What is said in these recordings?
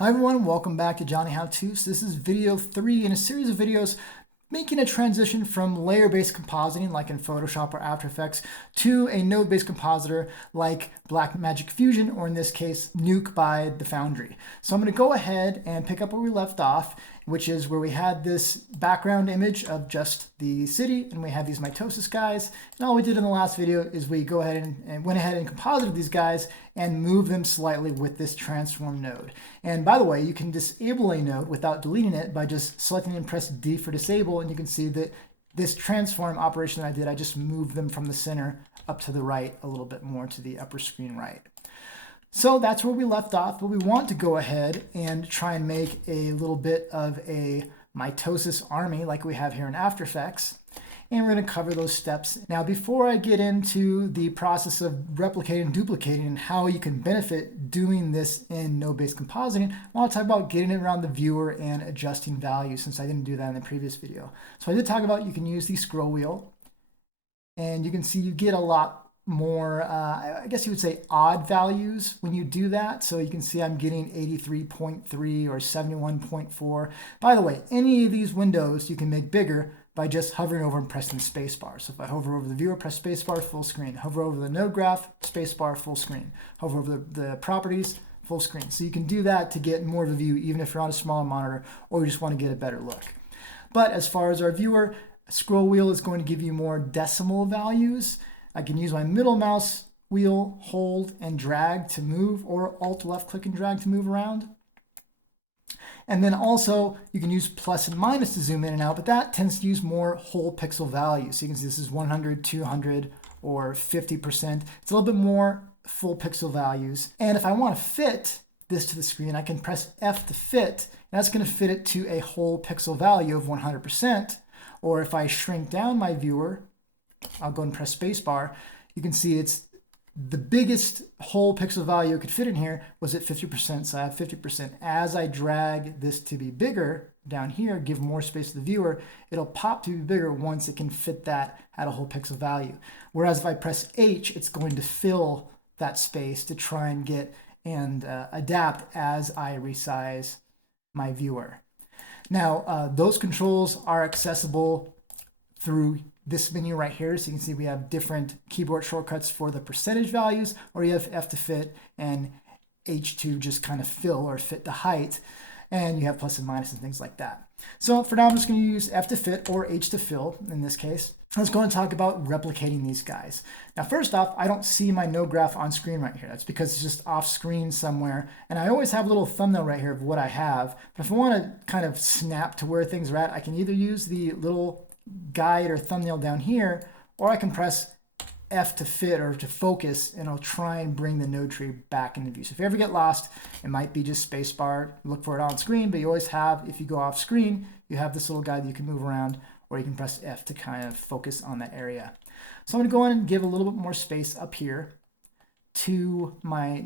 Hi everyone, welcome back to Johnny How To. So this is video 3 in a series of videos making a transition from layer-based compositing like in Photoshop or After Effects to a node-based compositor like Blackmagic Fusion, or in this case Nuke by the Foundry. So I'm going to go ahead and pick up where we left off, which is where we had this background image of just the city and we had these Mitosis guys. And all we did in the last video is we go ahead and went ahead and composited these guys and move them slightly with this transform node. And by the way, you can disable a node without deleting it by just selecting and press D for disable, and you can see that this transform operation that I did, I just moved them from the center up to the right a little bit more to the upper screen right. So that's where we left off, but we want to go ahead and try and make a little bit of a mitosis army like we have here in After Effects. And we're going to cover those steps. Now, before I get into the process of replicating and duplicating and how you can benefit doing this in node-based compositing, I want to talk about getting it around the viewer and adjusting values, since I didn't do that in the previous video. So I did talk about you can use the scroll wheel, and you can see you get a lot more, I guess you would say odd values when you do that. So you can see I'm getting 83.3 or 71.4. By the way, any of these windows you can make bigger by just hovering over and pressing the spacebar. So if I hover over the viewer, press spacebar, full screen. Hover over the node graph, spacebar, full screen. Hover over the properties, full screen. So you can do that to get more of a view, even if you're on a smaller monitor or you just want to get a better look. But as far as our viewer, scroll wheel is going to give you more decimal values. I can use my middle mouse wheel, hold and drag to move, or alt left click and drag to move around. And then also you can use plus and minus to zoom in and out, but that tends to use more whole pixel values. So you can see this is 100, 200, or 50%. It's a little bit more full pixel values. And if I want to fit this to the screen, I can press F to fit, and that's going to fit it to a whole pixel value of 100%. Or if I shrink down my viewer, I'll go and press spacebar, you can see it's the biggest whole pixel value it could fit in here was at 50%, so I have 50%. As I drag this to be bigger down here, give more space to the viewer, it'll pop to be bigger once it can fit that at a whole pixel value. Whereas if I press H, it's going to fill that space to try and get and adapt as I resize my viewer. Now, those controls are accessible through this menu right here. So you can see we have different keyboard shortcuts for the percentage values, or you have F to fit and H to just kind of fill or fit the height, and you have plus and minus and things like that. So for now, I'm just going to use F to fit or H to fill in this case. Let's go and talk about replicating these guys. Now, first off, I don't see my node graph on screen right here. That's because it's just off screen somewhere. And I always have a little thumbnail right here of what I have. But if I want to kind of snap to where things are at, I can either use the little guide or thumbnail down here, or I can press F to fit or to focus, and I'll try and bring the node tree back into view. So if you ever get lost, it might be just spacebar, look for it on screen, but you always have, if you go off screen, you have this little guide that you can move around, or you can press F to kind of focus on that area. So I'm going to go in and give a little bit more space up here to my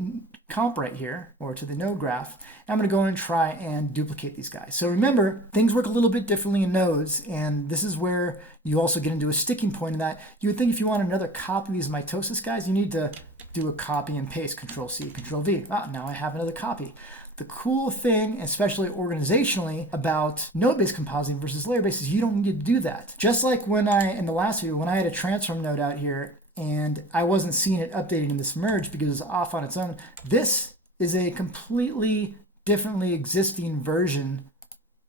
comp right here, or to the node graph. And I'm going to go in and try and duplicate these guys. So remember, things work a little bit differently in nodes, and this is where you also get into a sticking point in that you would think if you want another copy of these mitosis guys, you need to do a copy and paste, Control C, Control V. Now I have another copy. The cool thing, especially organizationally, about node-based compositing versus layer-based is you don't need to do that. Just like when in the last video, when I had a transform node out here, and I wasn't seeing it updating in this merge because it was off on its own. This is a completely differently existing version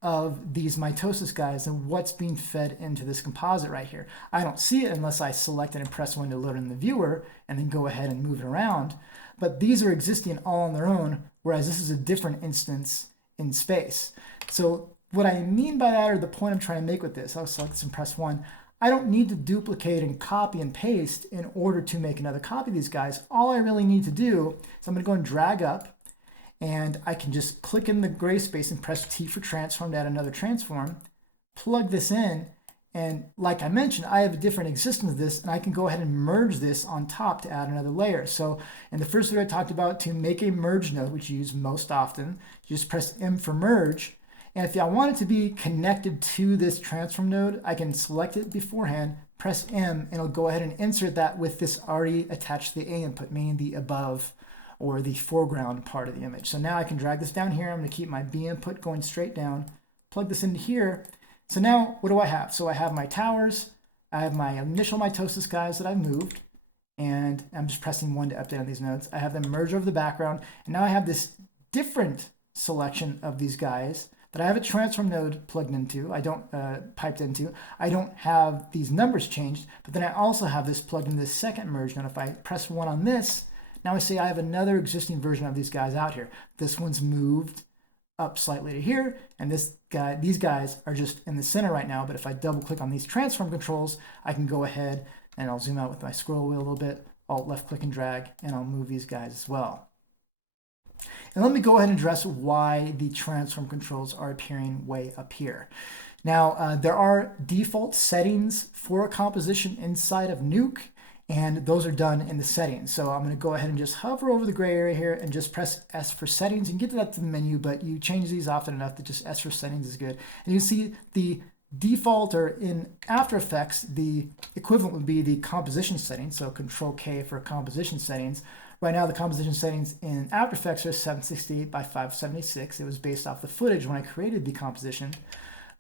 of these mitosis guys and what's being fed into this composite right here. I don't see it unless I select it and press one to load in the viewer and then go ahead and move it around. But these are existing all on their own, whereas this is a different instance in space. So what I mean by that, or the point I'm trying to make with this, I'll select this and press 1. I don't need to duplicate and copy and paste in order to make another copy of these guys. All I really need to do is I'm going to go and drag up, and I can just click in the gray space and press T for transform to add another transform, plug this in, and like I mentioned, I have a different existence of this, and I can go ahead and merge this on top to add another layer. So in the first video I talked about to make a merge node, which you use most often, you just press M for merge. And if I want it to be connected to this transform node, I can select it beforehand, press M, and it'll go ahead and insert that with this already attached to the A input, meaning the above or the foreground part of the image. So now I can drag this down here. I'm going to keep my B input going straight down, plug this into here. So now what do I have? So I have my towers, I have my initial mitosis guys that I've moved, and I'm just pressing 1 to update on these nodes. I have them merge over the background, and now I have this different selection of these guys that I have a transform node plugged into, piped into. I don't have these numbers changed, but then I also have this plugged into this second merge node. If I press 1 on this, now I say I have another existing version of these guys out here. This one's moved up slightly to here, and these guys are just in the center right now, but if I double click on these transform controls, I can go ahead and I'll zoom out with my scroll wheel a little bit, Alt left click and drag, and I'll move these guys as well. And let me go ahead and address why the transform controls are appearing way up here. Now, there are default settings for a composition inside of Nuke, and those are done in the settings. So I'm going to go ahead and just hover over the gray area here and just press S for settings. You can get to that to the menu, but you change these often enough that just S for settings is good. And you can see the default, or in After Effects, the equivalent would be the composition settings. So Control K for composition settings. Right now, the composition settings in After Effects are 768 by 576. It was based off the footage when I created the composition.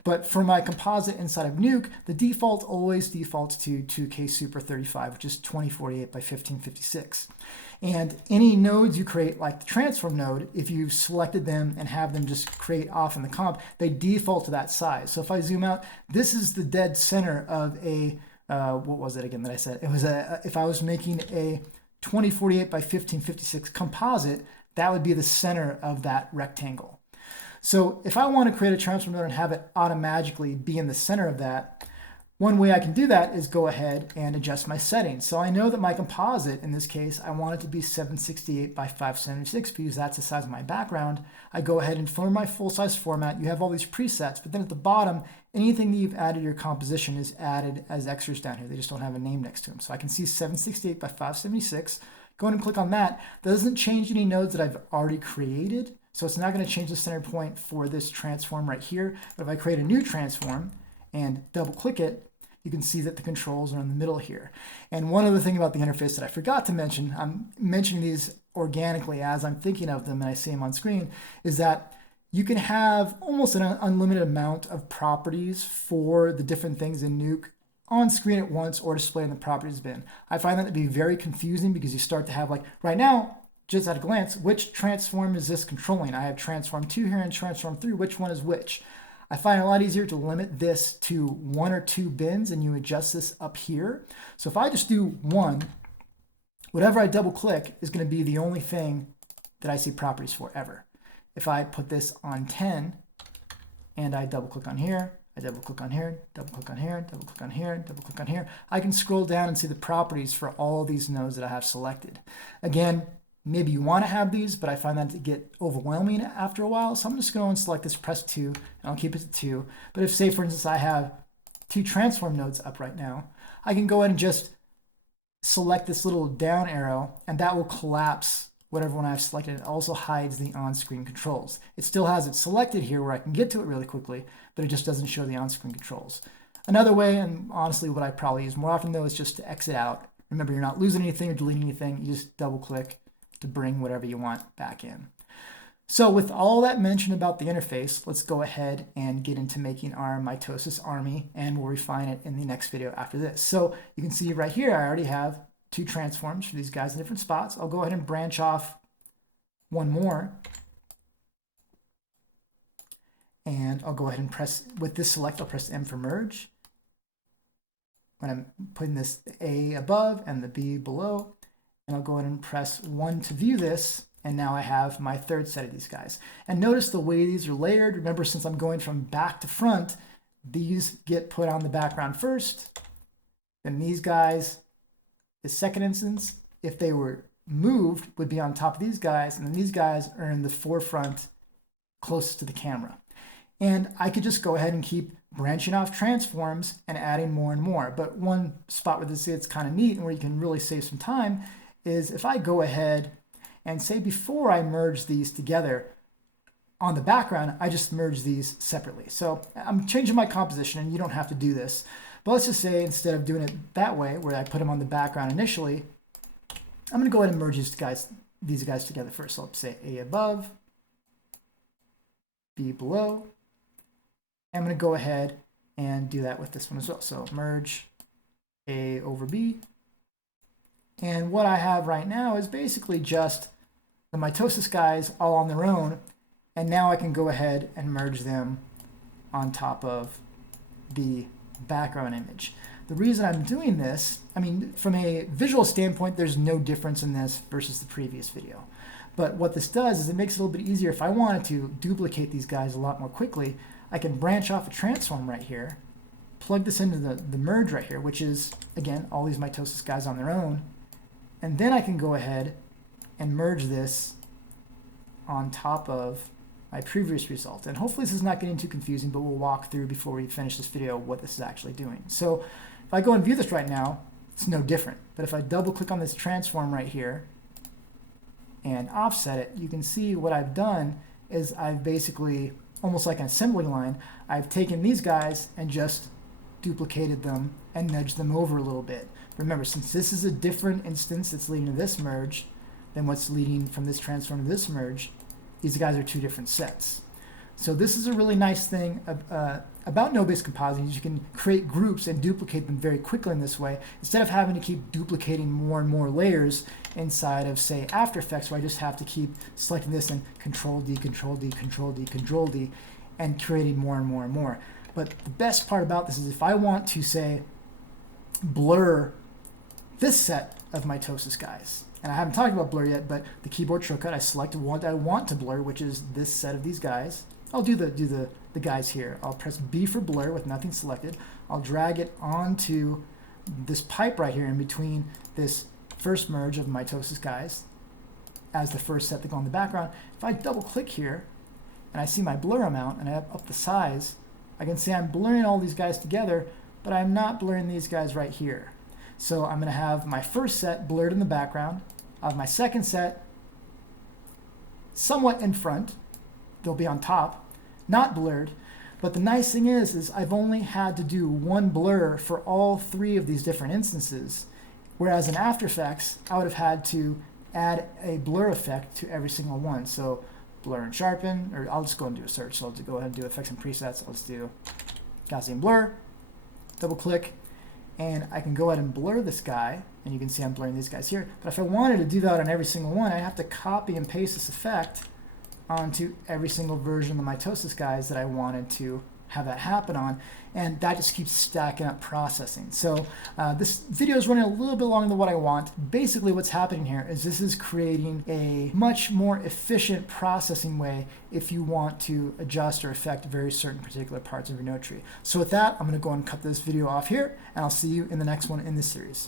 But for my composite inside of Nuke, the default always defaults to 2K Super 35, which is 2048 by 1556. And any nodes you create, like the transform node, if you've selected them and have them just create off in the comp, they default to that size. So if I zoom out, this is the dead center of a, what was it again that I said? It was if I was making a 2048 by 1556 composite, that would be the center of that rectangle. So if I want to create a transform node and have it automatically be in the center of that, one way I can do that is go ahead and adjust my settings. So I know that my composite, in this case, I want it to be 768 by 576 because that's the size of my background. I go ahead and for my full-size format, you have all these presets, but then at the bottom, anything that you've added to your composition is added as extras down here. They just don't have a name next to them. So I can see 768 by 576. Go ahead and click on that. That doesn't change any nodes that I've already created. So it's not going to change the center point for this transform right here. But if I create a new transform and double click it, you can see that the controls are in the middle here. And one other thing about the interface that I forgot to mention, I'm mentioning these organically as I'm thinking of them and I see them on screen, is that you can have almost an unlimited amount of properties for the different things in Nuke on screen at once or display in the properties bin. I find that to be very confusing because you start to have, like right now, just at a glance, which transform is this controlling? I have transform 2 here and transform 3. Which one is which? I find it a lot easier to limit this to 1 or 2 bins, and you adjust this up here. So if I just do 1, whatever I double click is going to be the only thing that I see properties for ever. If I put this on 10 and I double click on here, I double click on here, double click on here, double click on here, double click on here, I can scroll down and see the properties for all these nodes that I have selected. Again, maybe you want to have these, but I find that to get overwhelming after a while. So I'm just going to select this, press 2, and I'll keep it to 2. But if, say, for instance, I have 2 transform nodes up right now, I can go ahead and just select this little down arrow, and that will collapse whatever one I've selected. It also hides the on-screen controls. It still has it selected here where I can get to it really quickly, but it just doesn't show the on-screen controls. Another way, and honestly what I probably use more often though, is just to exit out. Remember, you're not losing anything or deleting anything. You just double click to bring whatever you want back in. So with all that mentioned about the interface, let's go ahead and get into making our mitosis army, and we'll refine it in the next video after this. So you can see right here, I already have 2 transforms for these guys in different spots. I'll go ahead and branch off one more. And I'll go ahead and press, with this select, I'll press M for merge. When I'm putting this A above and the B below, and I'll go ahead and press 1 to view this, and now I have my third set of these guys. And notice the way these are layered. Remember, since I'm going from back to front, these get put on the background first, then these guys, the second instance, if they were moved, would be on top of these guys, and then these guys are in the forefront closest to the camera. And I could just go ahead and keep branching off transforms and adding more and more. But one spot where this is kind of neat and where you can really save some time is if I go ahead and say before I merge these together on the background, I just merge these separately. So I'm changing my composition, and you don't have to do this. But let's just say instead of doing it that way, where I put them on the background initially, I'm going to go ahead and merge these guys these guys together first. So let's say A above, B below. I'm going to go ahead and do that with this one as well. So merge A over B. And what I have right now is basically just the mitosis guys all on their own. And now I can go ahead and merge them on top of the background image. The reason I'm doing this, I mean, from a visual standpoint, there's no difference in this versus the previous video. But what this does is it makes it a little bit easier. If I wanted to duplicate these guys a lot more quickly, I can branch off a transform right here, plug this into the merge right here, which is, again, all these mitosis guys on their own. And then I can go ahead and merge this on top of my previous result. And hopefully this is not getting too confusing, but we'll walk through before we finish this video what this is actually doing. So if I go and view this right now, it's no different. But if I double click on this transform right here and offset it, you can see what I've done is I've basically, almost like an assembly line, I've taken these guys and just duplicated them and nudged them over a little bit. Remember, since this is a different instance that's leading to this merge than what's leading from this transform to this merge, these guys are two different sets. So this is a really nice thing about node-based compositing. You can create groups and duplicate them very quickly in this way, instead of having to keep duplicating more and more layers inside of, say, After Effects, where I just have to keep selecting this and Control-D, Control-D, Control-D, Control-D, and creating more and more and more. But the best part about this is if I want to, say, blur this set of mitosis guys, and I haven't talked about blur yet, but the keyboard shortcut, I select what I want to blur, which is this set of these guys. I'll do the guys here. I'll press B for blur with nothing selected. I'll drag it onto this pipe right here in between this first merge of mitosis guys as the first set that go in the background. If I double click here and I see my blur amount and I up the size, I can see I'm blurring all these guys together, but I'm not blurring these guys right here. So I'm going to have my first set blurred in the background. I'll have my second set somewhat in front. They'll be on top, not blurred. But the nice thing is I've only had to do one blur for all three of these different instances. Whereas in After Effects, I would have had to add a blur effect to every single one. So blur and sharpen, or I'll just go and do a search. So I'll just go ahead and do effects and presets. Let's do Gaussian blur, double click. And I can go ahead and blur this guy, and you can see I'm blurring these guys here. But if I wanted to do that on every single one, I'd have to copy and paste this effect onto every single version of the mitosis guys that I wanted to have that happen on, and that just keeps stacking up processing. So this video is running a little bit longer than what I want. Basically what's happening here is this is creating a much more efficient processing way if you want to adjust or affect very certain particular parts of your node tree. So with that, I'm going to go and cut this video off here, and I'll see you in the next one in this series.